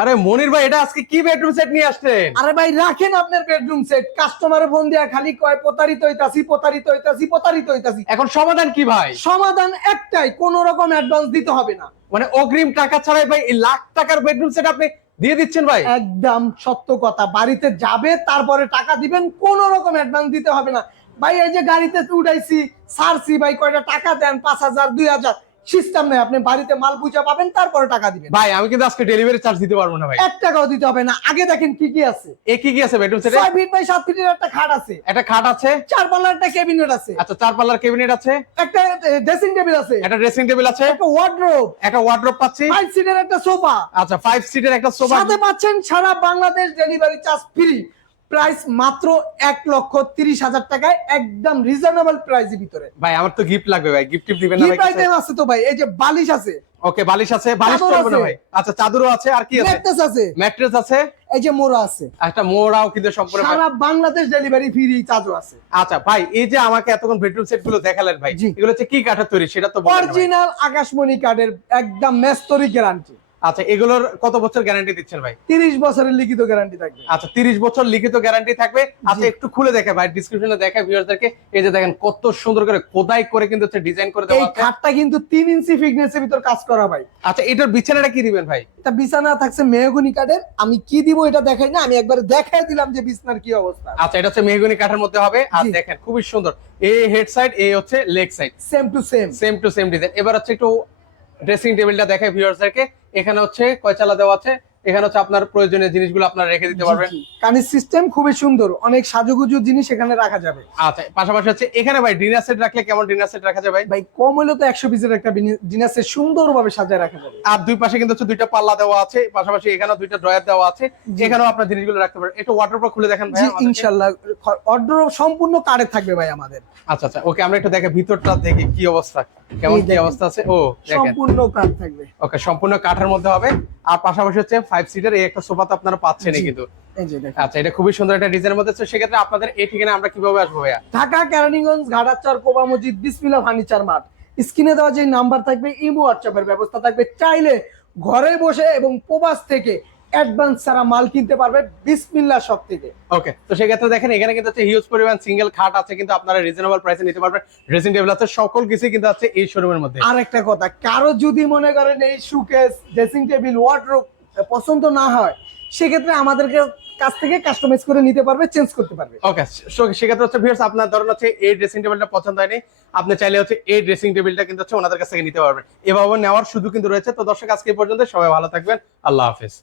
আরে মনির ভাই, এটা আজকে কি বেডরুম সেট নিয়ে আসছেন? আরে ভাই রাখেন আপনার বেডরুম সেট, কাস্টমারে ফোন দিয়া খালি কয় প্রতারিত হইতাছি প্রতারিত হইতাছি প্রতারিত হইতাছি। এখন সমাধান কি ভাই? সমাধান একটাই, কোন রকম অ্যাডভান্স দিতে হবে না। মানে অগ্রিম টাকা ছাড়াই ভাই এই লাখ টাকার বেডরুম সেট আপনি দিয়ে দিচ্ছেন ভাই? একদম সত্য কথা, বাড়িতে যাবে তারপরে টাকা দিবেন, কোন রকম অ্যাডভান্স দিতে হবে না ভাই। এই যে গাড়িতে উঠাইছি সারছি ভাই, কয়টা টাকা দেন, 5,000 2,000 সিস্টেম নেই। আপনি বাড়িতে মাল বুঝা পাবেন তারপরে টাকা দিবেন ভাই আমি কিন্তু আজকে ডেলিভারি চার্জ দিতে পারবো না ভাই। 1 টাকাও দিতে হবে না। আগে দেখেন কি কি আছে। এ কি কি আছে বেডরুম সেটে? 6 ফিট বাই 7 ফিটের একটা খাট আছে, একটা খাট আছে, 4 পাল্লার একটা ক্যাবিনেট আছে, আচ্ছা 4 পাল্লার ক্যাবিনেট আছে, একটা ড্রেসিং টেবিল আছে, একটা ড্রেসিং টেবিল আছে, একটা ওয়ার্ডরোব, একটা ওয়ার্ডরোব পাচ্ছি, 5 সিটের একটা সোফা, আচ্ছা 5 সিটের একটা সোফা সাথে পাচ্ছেন সারা Bangladesh delivery charge free. Price মাত্র 1,30,000 টাকায়, একদম রিজনেবল প্রাইসের ভিতরে। ভাই আমার তো গিফট লাগবে ভাই, গিফট দিবেন না ভাই? গিফট আইটেম আছে তো ভাই, এই যে বালিশ আছে, ওকে বালিশ আছে, বালিশ চাদর চলবে না আছে। ভাই? আচ্ছা চাদরও আছে, আর কি আছে? ম্যাট্রেস আছে, ম্যাট্রেস আছে, এই যে মোড়া আছে, একটা মোড়াও কিন্তু সম্পূর্ণ। সারা বাংলাদেশ ডেলিভারি ফ্রি চার্জও আছে। আচ্ছা ভাই, এই যে আমাকে এতক্ষণ বেডরুম সেট গুলো দেখালেন ভাই, জি। এগুলো হচ্ছে কি কাঠের তৈরি সেটা তো বলেন না ভাই। অরিজিনাল আকাশমণি কাঠের, একদম মেস্তরি গ্যারান্টি। আচ্ছা এগুলোর কত বছর গ্যারান্টি দিচ্ছেন ভাই? 30 বছরের লিখিত গ্যারান্টি থাকবে। আচ্ছা 30 বছর লিখিত গ্যারান্টি থাকবে। আচ্ছা একটু খুলে দেখে ভাই, ডিসক্রিপশনে দেখে ভিউয়ারদেরকে। এই যে দেখেন কত সুন্দর করে খোদাই করে কিন্তু হচ্ছে ডিজাইন করে এই দেওয়া আছে। খাটটা কিন্তু 3 ইঞ্চি ফিটনেসের ভিতর কাজ করা ভাই। আচ্ছা এটার বিছানাটা কি দিবেন ভাই? এটা বিছানা থাকছে মেহগনি কাঠের। আমি কি দিব এটা দেখাই না, আমি একবার দেখাই দিলাম যে বিছানার কি অবস্থা। আচ্ছা এটা হচ্ছে মেহগনি কাঠের মধ্যে হবে। আর জি। দেখেন খুবই সুন্দর, এই হেড সাইড, এই হচ্ছে leg side, same to same. Same to same design. এবার হচ্ছে একটু ড্রেসিং টেবিলটা দেখাই ভিউয়ারদেরকে। এখানে হচ্ছে কয়চালা দেওয়া আছে, এখানে হচ্ছে আপনার প্রয়োজনীয় জিনিসগুলো আপনারা রেখে দিতে পারবেন। কানের সিস্টেম খুবই সুন্দর, অনেক সাজুগুজু জিনিস এখানে রাখা যাবে। আচ্ছা পাশাপাশি হচ্ছে এখানে ভাই ডিনার সেট রাখলে কেমন ডিনার সেট রাখা যাবে ভাই? ভাই কম হলেও তো 100 পিসের একটা ডিনার সেট সুন্দরভাবে সাজায় রাখা যাবে। আর দুই পাশে কিন্তু হচ্ছে দুইটা পাল্লা দেওয়া আছে, পাশাপাশি এখানেও দুইটা ড্রয়ার দেওয়া আছে, এখানেও আপনার জিনিসগুলো রাখতে পারেন। একটু ওয়াটারপ্রুফ খুলে দেখেন ভাই জি আমাদেরকে। ইনশাআল্লাহ, অর্ডার সম্পূর্ণ কার্ডে থাকবে ভাই আমাদের। আচ্ছা আচ্ছা ওকে, আমরা একটু দেখে ভিতরটা দেখি কি অবস্থা, কেমন এই কি দেখেন। অবস্থা আছে। ও দেখেন সম্পূর্ণ কার্ড থাকবে। ওকে, সম্পূর্ণ কাঠের মধ্যে হবে। আর পাশাপাশি হচ্ছে 5 সিটার এই একটা সোফা তো আপনারা পাচ্ছেনই জি। কিন্তু। এই যে দেখেন, আচ্ছা এটা খুবই সুন্দর একটা ডিজাইনের মধ্যে আছে। সেক্ষেত্রে আপনাদের এই ঠিকানা আমরা কিভাবে আসবো ভাইয়া? ঢাকা কেরানীগঞ্জ ঘাটাচর কোবা মসজিদ বিসমিল্লাহ ফার্নিচার মার্ট। স্ক্রিনে দেওয়া যে নাম্বার থাকবে, ইমো হোয়াটসঅ্যাপের ব্যবস্থা থাকবে। চাইলে ঘরে বসে এবং প্রবাস থেকে অ্যাডভান্স ছাড়া মাল কিনতে পারবে বিসমিল্লাহ শপ থেকে। ওকে, তো সেক্ষেত্রে দেখেন এখানে কিন্তু হচ্ছে হিউজ পরিমাণ সিঙ্গেল খাট আছে, কিন্তু আপনারা রিজনেবল প্রাইসে নিতে পারবেন। ড্রেসিং টেবিল আছে, সকল কিছু কিন্তু আছে এই শোরুমের মধ্যে। আর একটা কথা, কারো যদি মনে করেন এই শোকেস, ড্রেসিং টেবিল, ওয়ার্ডরোব পছন্দ না হয়, সেক্ষেত্রে আমাদেরকে কাছ থেকে কাস্টমাইজ করে নিতে পারবে, চেঞ্জ করতে পারবে। ওকে, সেক্ষেত্রে হচ্ছে ভিউয়ার্স আপনার ধরুন হচ্ছে এই ড্রেসিং টেবিলটা পছন্দ হয়নি, আপনি চাইলে হচ্ছে এই ড্রেসিং টেবিলটা কিন্তু হচ্ছে ওনাদের কাছ থেকে নিতে পারবেন। এভাবে নেওয়ার সুযোগ কিন্তু রয়েছে। তো দর্শক আজকে এই পর্যন্ত, সবাই ভালো থাকবেন, আল্লাহ হাফেজ।